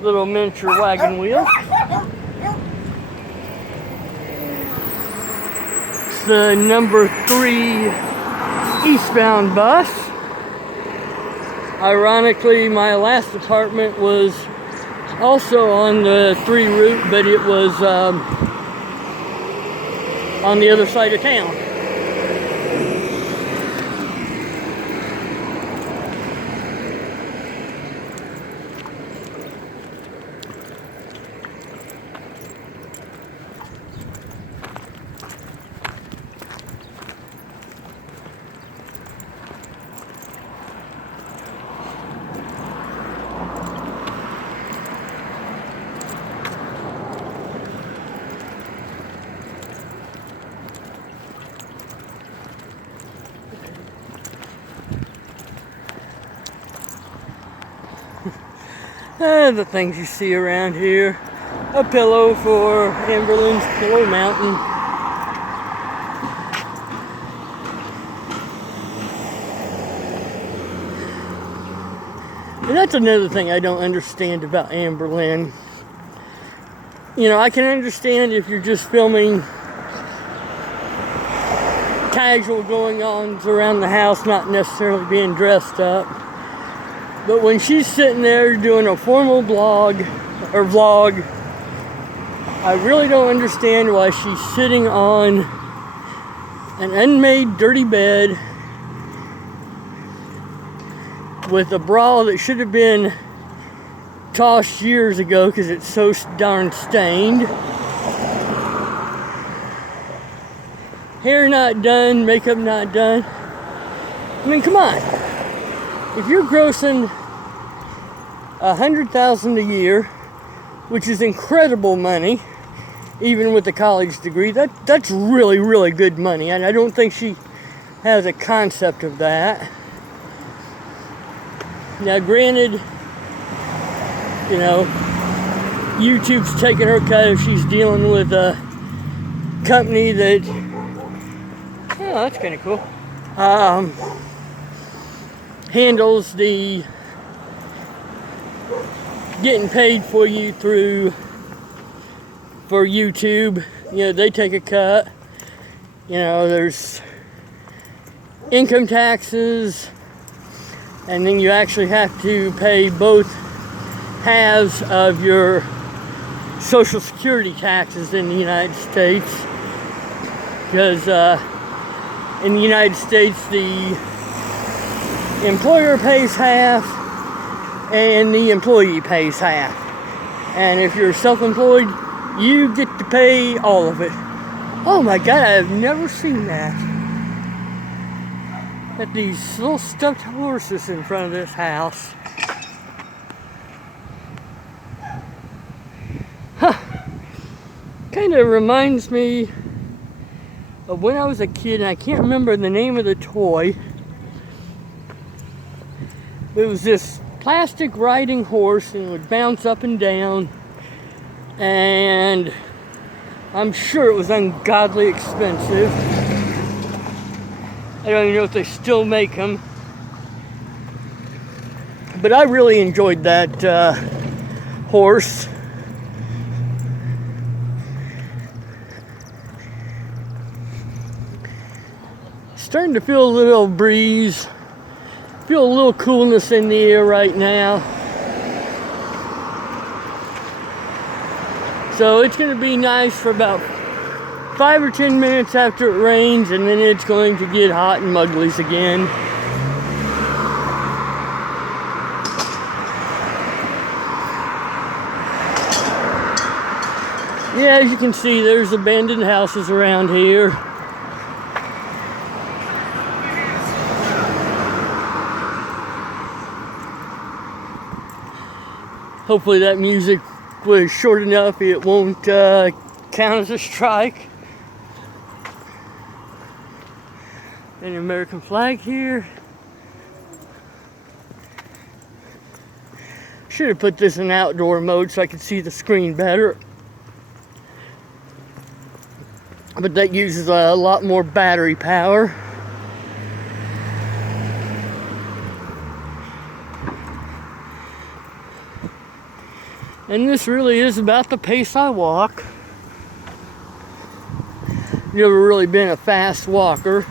little miniature wagon wheel. It's the number 3 eastbound bus. Ironically, my last apartment was also on the 3 route, but it was on the other side of town. The things you see around here. A pillow for Amberlynn's Pillow Mountain. And that's another thing I don't understand about Amberlynn. You know, I can understand if you're just filming casual going-ons around the house, not necessarily being dressed up. But when she's sitting there doing a formal vlog, I really don't understand why she's sitting on an unmade dirty bed with a bra that should have been tossed years ago because it's so darn stained. Hair not done, makeup not done. I mean, come on. If you're grossing $100,000 a year, which is incredible money, even with a college degree, that's really, really good money. And I don't think she has a concept of that. Now, granted, you know, YouTube's taking her cut if she's dealing with a company that, oh, that's kind of cool, handles the getting paid for you for YouTube. You know, they take a cut. You know, there's income taxes, and then you actually have to pay both halves of your Social Security taxes in the United States, because in the United States the employer pays half and the employee pays half, and if you're self-employed, you get to pay all of it. Oh my God, I have never seen that. Got these little stuffed horses in front of this house. Huh. Kind of reminds me of when I was a kid, and I can't remember the name of the toy. It was this plastic riding horse, and it would bounce up and down, and I'm sure it was ungodly expensive. I don't even know if they still make them, but I really enjoyed that horse. Starting to feel a little breeze. Feel a little coolness in the air right now. So it's going to be nice for about 5 or 10 minutes after it rains, and then it's going to get hot and muglies again. Yeah, as you can see, there's abandoned houses around here. Hopefully that music was short enough it won't count as a strike. An American flag here. Should have put this in outdoor mode so I could see the screen better. But that uses a lot more battery power. And this really is about the pace I walk. You ever really been a fast walker?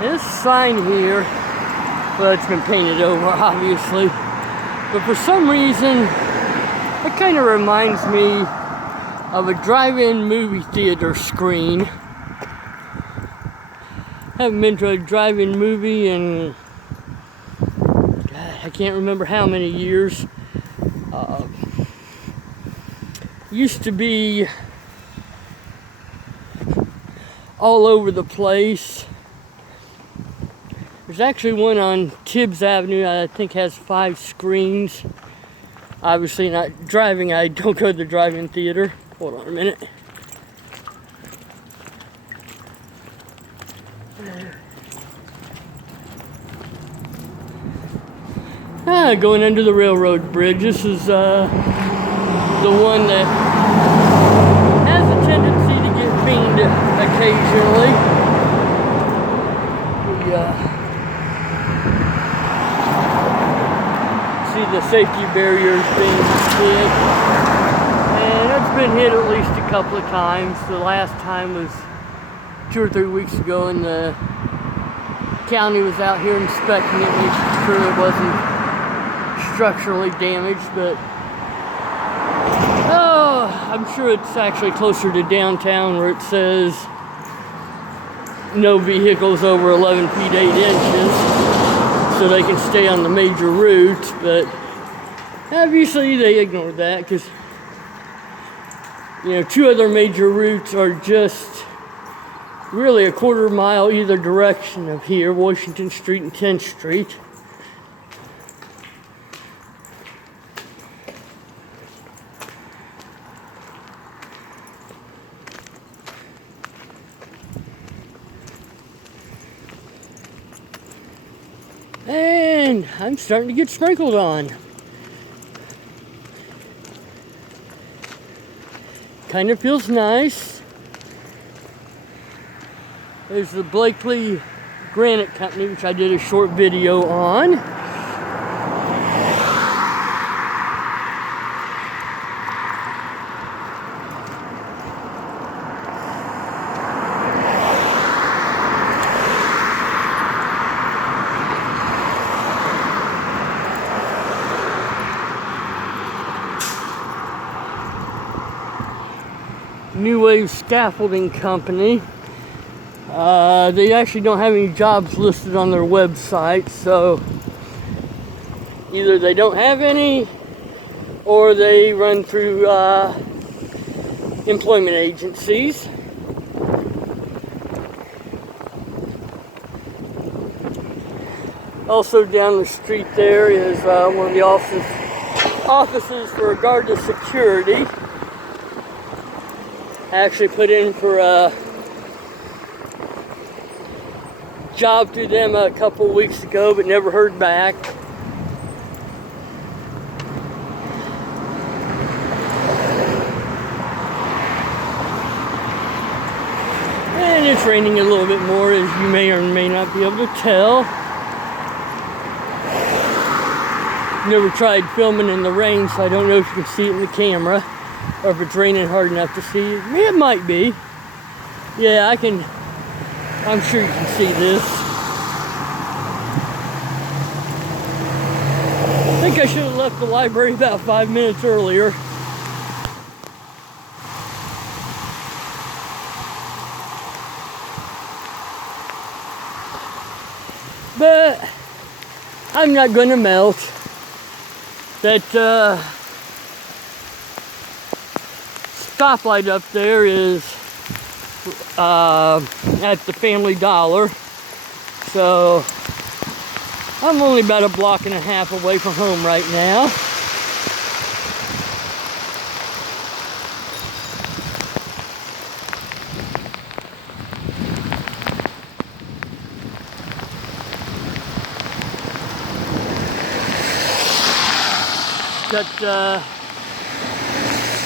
This sign here, well, it's been painted over, obviously, but for some reason, it kind of reminds me of a drive-in movie theater screen. Haven't been to a drive-in movie in, God, I can't remember how many years. Used to be all over the place. There's actually one on Tibbs Avenue, I think has 5 screens. Obviously not driving, I don't go to the drive-in theater. Hold on a minute. Going under the railroad bridge. This is the one that has a tendency to get fiend occasionally. See the safety barriers being hit, and it's been hit at least a couple of times. The last time was 2 or 3 weeks ago, and the county was out here inspecting it, making sure it wasn't structurally damaged. But I'm sure it's actually closer to downtown, where it says no vehicles over 11 feet 8 inches, so they can stay on the major routes. But obviously they ignored that, because 2 other major routes are just really a quarter mile either direction of here, Washington Street and 10th Street. And I'm starting to get sprinkled on. Kind of feels nice. There's the Blakely Granite Company, which I did a short video on. New Wave Scaffolding Company. They actually don't have any jobs listed on their website, so either they don't have any or they run through employment agencies. Also down the street there is one of the offices for Guardia Security. I actually put in for a job through them a couple weeks ago, but never heard back. And it's raining a little bit more, as you may or may not be able to tell. Never tried filming in the rain, so I don't know if you can see it in the camera, or if it's raining hard enough to see it. It might be. Yeah, I'm sure you can see this. I think I should have left the library about 5 minutes earlier. But I'm not going to melt. That stoplight up there is at the Family Dollar, so I'm only about a block and a half away from home right now. got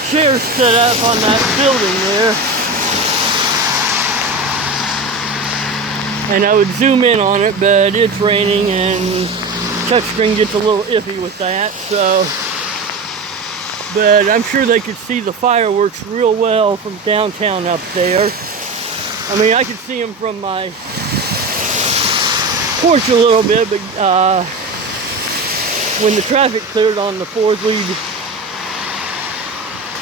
chairs set up on that building there. And I would zoom in on it, but it's raining and touchscreen gets a little iffy with that, so. But I'm sure they could see the fireworks real well from downtown up there. I mean, I could see them from my porch a little bit, but when the traffic cleared on the 4th, we'd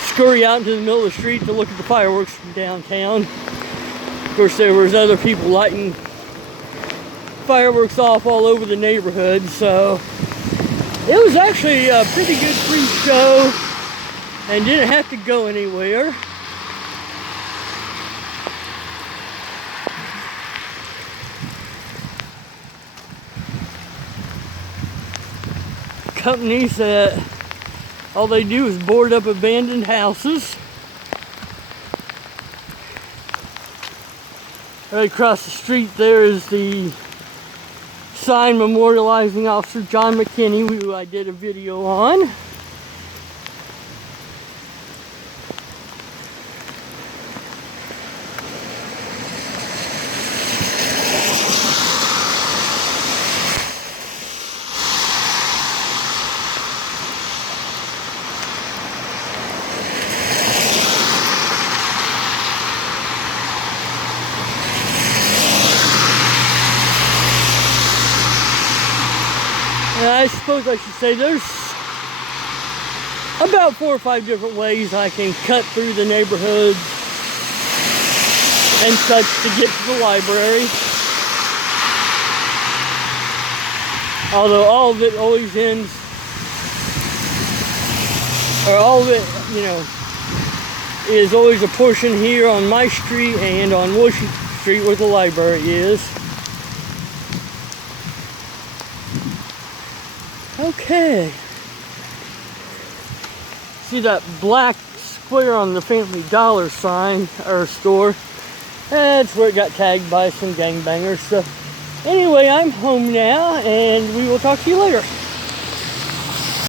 scurry out into the middle of the street to look at the fireworks from downtown. Of course, there was other people lighting fireworks off all over the neighborhood, so it was actually a pretty good free show and didn't have to go anywhere. Companies that all they do is board up abandoned houses. Right across the street there is the sign memorializing Officer John McKinney, who I did a video on. I suppose I should say there's about 4 or 5 different ways I can cut through the neighborhoods and such to get to the library. Although all of it always ends, or all of it, you know, is always a portion here on my street and on Washington Street where the library is. Okay. See that black square on the Family Dollar sign or store? That's where it got tagged by some gangbangers. So anyway, I'm home now and we will talk to you later.